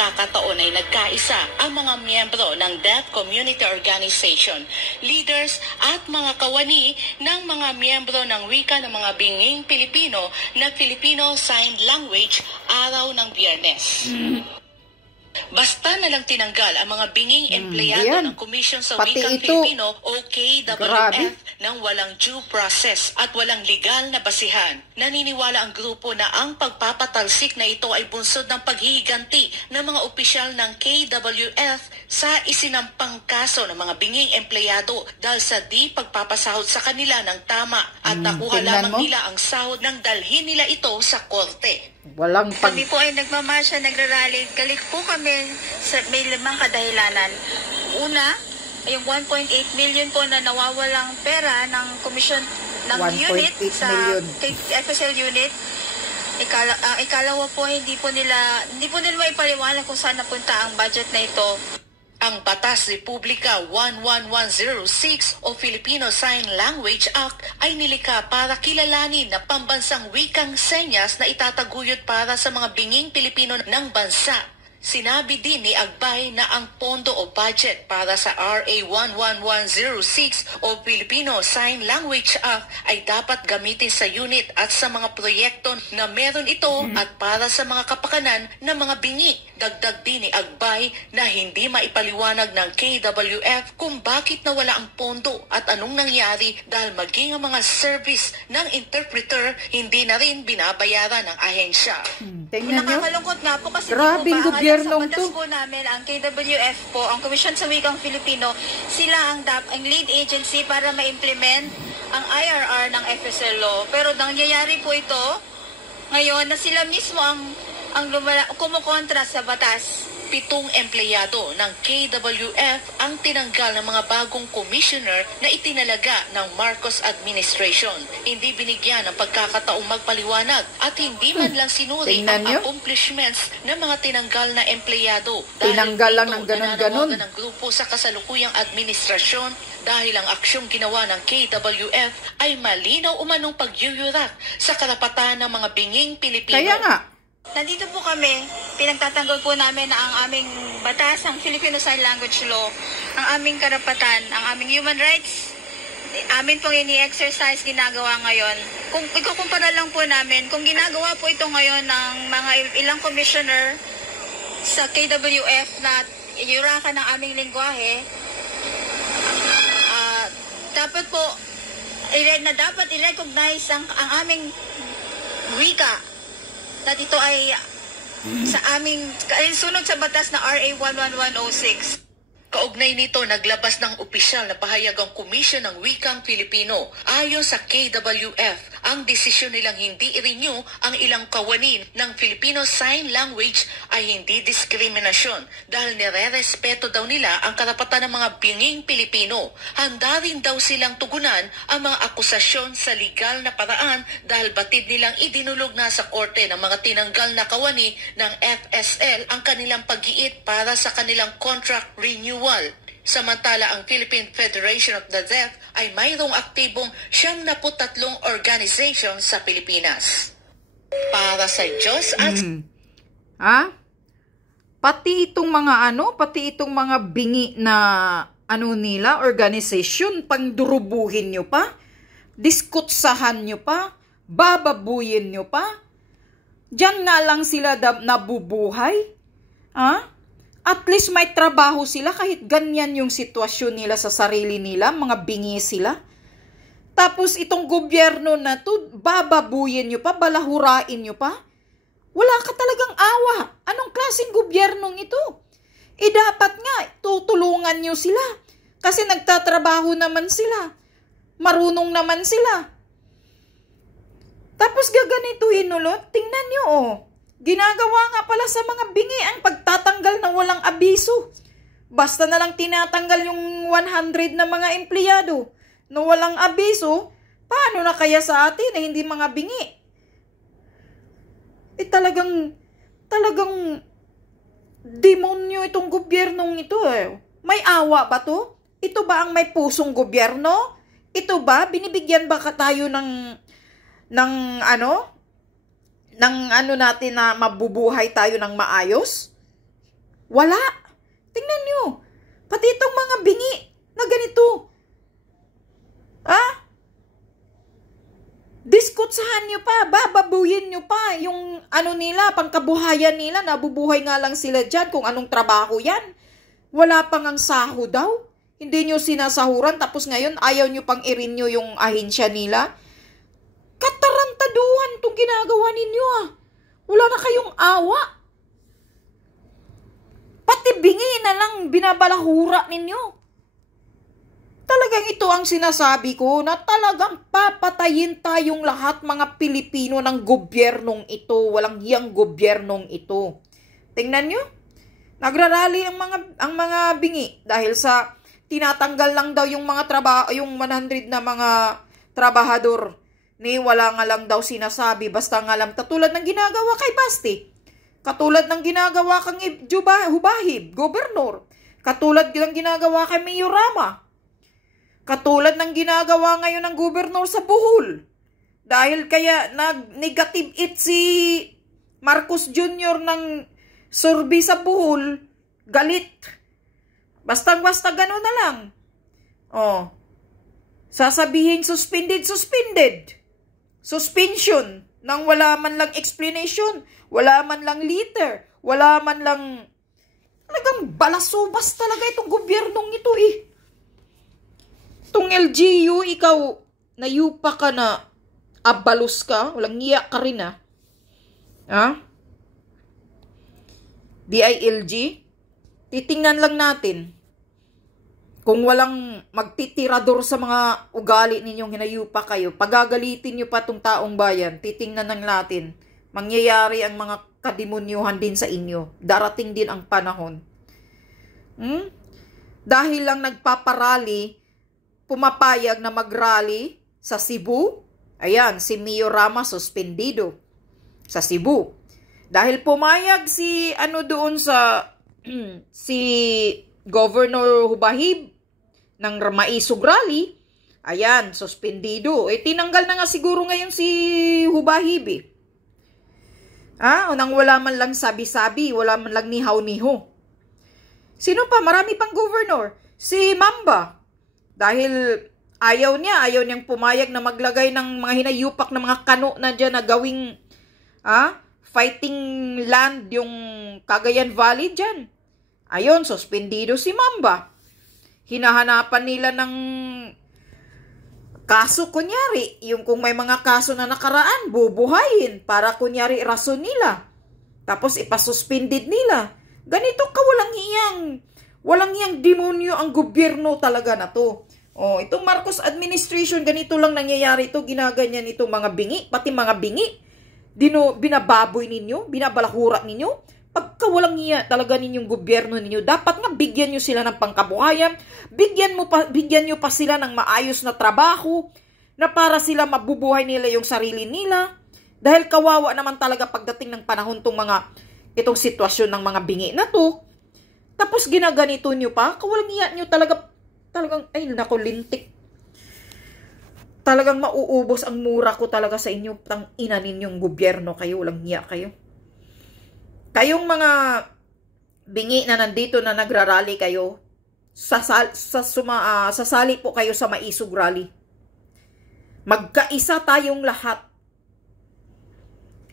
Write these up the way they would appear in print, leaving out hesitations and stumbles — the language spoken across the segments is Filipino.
pagkakataon ay nagkaisa ang mga miyembro ng Deaf Community Organization, leaders at mga kawani ng mga miyembro ng wika ng mga binging Pilipino na Filipino Sign Language araw ng Biyernes. Basta na lang tinanggal ang mga binging empleyado ng Komisyon sa Wikang Filipino o KWF ng walang due process at walang legal na basihan. Naniniwala ang grupo na ang pagpapatalsik na ito ay bunsod ng paghihiganti ng mga opisyal ng KWF sa isinampang kaso ng mga binging empleyado dahil sa di pagpapasahod sa kanila ng tama at nakuha lamang nila ang sahod nang dalhin nila ito sa korte. Kami po ay nagmamasya, nagrarally. Galit po kami sa may limang kadahilanan. Una, yung 1.8 million po na nawawalang pera ng komisyon ng unit sa FSL unit. Ikalawa po, hindi po nila maipaliwanag kung saan napunta ang budget na ito. Ang Batas Republika 11106 o Filipino Sign Language Act ay nilikha para kilalanin na pambansang wikang senyas na itataguyod para sa mga binging Pilipino ng bansa. Sinabi din ni Agbay na ang pondo o budget para sa RA 11106 o Filipino Sign Language Act ay dapat gamitin sa unit at sa mga proyekto na meron ito at para sa mga kapakanan ng mga bingi. Dagdag din ni Agbay na hindi maipaliwanag ng KWF kung bakit nawala ang pondo at anong nangyari dahil maging ang mga service ng interpreter hindi na rin binabayaran ng ahensya. Nakakalungkot nga po kasi grabing gobyernong sa batas po namin, ang KWF po, ang Komisyon sa Wikang Filipino, sila ang lead agency para ma-implement ang IRR ng FSL law. Pero nangyayari po ito ngayon na sila mismo ang kumukontra sa batas. 7 empleyado ng KWF ang tinanggal ng mga bagong commissioner na itinalaga ng Marcos administration. Hindi binigyan ng pagkakataong magpaliwanag at hindi man lang sinuri ang accomplishments ng mga tinanggal na empleyado. Tinanggal lang ng ganon-ganon ng grupo sa kasalukuyang administrasyon dahil ang aksyong ginawa ng KWF ay malinaw umanong pagyuyurak sa karapatan ng mga binging Pilipino. Kaya nga. Nandito po kami, pinagtatanggol po namin na ang aming batas, ang Filipino Sign Language Law, ang aming karapatan, ang aming human rights, amin pong ini-exercise, ginagawa ngayon. Kung ikukumpara lang po namin, kung ginagawa po ito ngayon ng mga ilang commissioner sa KWF na inyurakan ng aming lingwahe, dapat po, dapat i-recognize ang aming wika na ito ay sa aming sunod sa batas na RA 11106. Kaugnay nito, naglabas ng opisyal na pahayag ang Komisyon ng Wikang Filipino. Ayon sa KWF, ang desisyon nilang hindi i-renew ang ilang kawanin ng Filipino Sign Language ay hindi diskriminasyon dahil nire-respeto daw nila ang karapatan ng mga binging Pilipino. Handa rin daw silang tugunan ang mga akusasyon sa legal na paraan dahil batid nilang idinulog na sa korte ng mga tinanggal na kawani ng FSL ang kanilang pag-iit para sa kanilang contract renewal. Samantala, ang Philippine Federation of the Deaf ay mayroong aktibong 73 organization sa Pilipinas. Para sa Diyos at... Pati itong mga bingi na nila, organization, pangdurubuhin nyo pa, diskutsahan nyo pa, bababuyin nyo pa, diyan nga lang sila nabubuhay. At least may trabaho sila kahit ganyan yung sitwasyon nila sa sarili nila, mga bingi sila. Tapos itong gobyerno na to, bababuyin nyo pa, balahurain nyo pa. Wala ka talagang awa. Anong klaseng gobyernong ito? Dapat nga, tutulungan nyo sila. Kasi nagtatrabaho naman sila. Marunong naman sila. Tapos gaganituhin ulit, tingnan nyo Ginagawa nga pala sa mga bingi ang pagtatanggal ng walang abiso. Basta na lang tinatanggal yung 100 na mga empleyado na walang abiso, paano na kaya sa atin na hindi mga bingi? Talagang demonyo itong gobyernong ito May awa ba to? Ito ba ang may pusong gobyerno? Ito ba? Binibigyan ba tayo ng natin na mabubuhay tayo ng maayos? Wala. Tingnan nyo. Pati itong mga bingi na ganito. Diskutsahan nyo pa, bababuyin nyo pa yung ano nila, pangkabuhayan nila, nabubuhay nga lang sila dyan kung anong trabaho yan. Wala pang ang saho daw. Hindi nyo sinasahuran, tapos ngayon ayaw nyo pang i-renew yung ahensya nila. Katarantaduhan itong ginagawa ninyo Wala na kayong awa. Pati bingi na lang binabalahura ninyo. Talagang ito ang sinasabi ko na talagang papatayin tayong lahat mga Pilipino ng gobyernong ito. Walang hiyang gobyernong ito. Tingnan nyo. Nagrarally ang mga bingi dahil sa tinatanggal lang daw yung mga yung 100 na mga trabahador. Wala nga lang daw sinasabi. Basta nga lang katulad ng ginagawa kay Basti. Katulad ng ginagawa kang Hubahib, gobernur. Katulad ng ginagawa kay Mayor Rama. Katulad ng ginagawa ngayon ng gobernur sa Bohol. Dahil kaya nag-negative it si Marcos Jr. ng survey sa Bohol, galit. Basta gano'n na lang. Sasabihin suspended. Suspension nang wala man lang explanation, wala man lang letter, wala man lang talagang balasubas talaga itong gobyernong ito Itong LGU, ikaw, nayupa ka na, abalos ka, walang ngiyak ka rin DILG, titingnan lang natin kung walang magtitirador sa mga ugali ninyong hinayupa kayo, pagagalitin nyo pa itong taong bayan, titingnan lang natin, mangyayari ang mga kademonyuhan din sa inyo. Darating din ang panahon. Dahil lang nagpaparally, pumapayag na mag-rally sa Cebu. Ayan, si Mayor Rama suspendido sa Cebu. Dahil pumayag si doon sa si Governor Hubahib ng Maisog Rally. Ayan, suspendido. Tinanggal na nga siguro ngayon si Hubahib nang wala man lang sabi-sabi, wala man lang nihaw-niho. Sino pa? Marami pang governor. Si Mamba. Dahil ayaw niyang pumayag na maglagay ng mga hinayupak na mga kano na dyan na gawing fighting land yung Cagayan Valley dyan. Ayun, suspendido si Mamba. Hinahanapan nila ng kaso kunyari. Yung kung may mga kaso na nakaraan, bubuhayin para kunyari rason nila. Tapos ipasuspended nila. Ganito ka walang hiyang demonyo ang gobyerno talaga na to. Itong Marcos administration, ganito lang nangyayari ito, ginaganyan itong mga bingi, pati mga bingi, binababoy ninyo, binabalahura ninyo, pagka walang hiya talaga ninyong gobyerno ninyo, dapat nga bigyan nyo sila ng pangkabuhayan, bigyan nyo pa sila ng maayos na trabaho, na para sila mabubuhay nila yung sarili nila, dahil kawawa naman talaga pagdating ng panahon itong sitwasyon ng mga bingi na to, tapos ginaganito nyo pa, kawalang hiya nyo talagang, ay nako, lintik. Talagang mauubos ang mura ko talaga sa inyo, tang ina ninyong gobyerno kayo, walang hiya kayo. Kayong mga bingi na nandito na nagrarally kayo, sasali po kayo sa Maisog Rally. Magkaisa tayong lahat.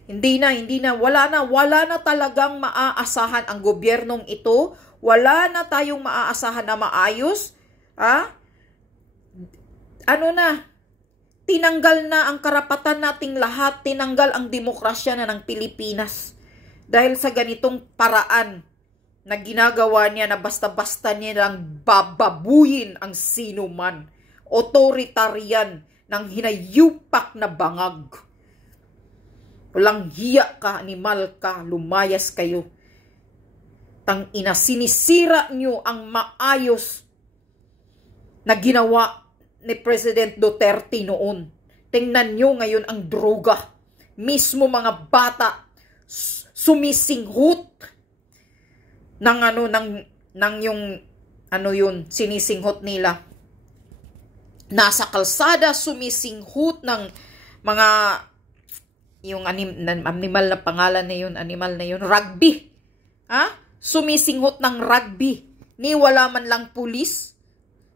Hindi na, wala na talagang maaasahan ang gobyernong ito, wala na tayong maaasahan na maayos. Tinanggal na ang karapatan nating lahat, tinanggal ang demokrasya na ng Pilipinas. Dahil sa ganitong paraan na ginagawa niya na basta-basta niya lang bababuyin ang sino man. Authoritarian ng hinayupak na bangag. Walang hiya ka, animal ka, lumayas kayo. Tang ina, sinisira nyo ang maayos na ginawa ni President Duterte noon. Tingnan nyo ngayon ang droga. Mismo mga bata sumisinghot ng yung sinisinghot nila. Nasa kalsada sumisinghot ng mga yung animal na pangalan na yun, rugby. sumisinghot ng rugby, ni wala man lang pulis,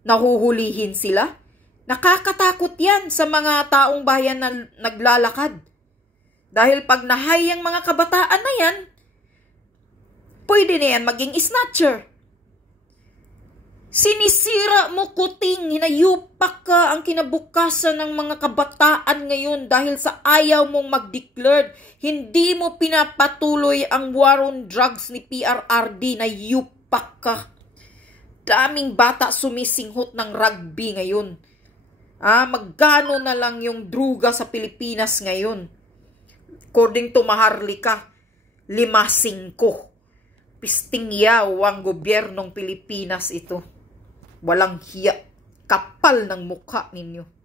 nahuhulihin sila. Nakakatakot yan sa mga taong bayan na naglalakad. Dahil pag nahay ang mga kabataan na yan, pwede na yan maging snatcher. Sinisira mo, kuting, hinayupak ka ang kinabukasan ng mga kabataan ngayon dahil sa ayaw mong mag-declared. Hindi mo pinapatuloy ang war on drugs ni PRRD, na yupak ka. Daming bata sumisinghot ng rugby ngayon. Magkano na lang yung druga sa Pilipinas ngayon? According to Maharlika, 5-5. Pisting yaw ang gobyernong Pilipinas ito. Walang hiya. Kapal ng mukha ninyo.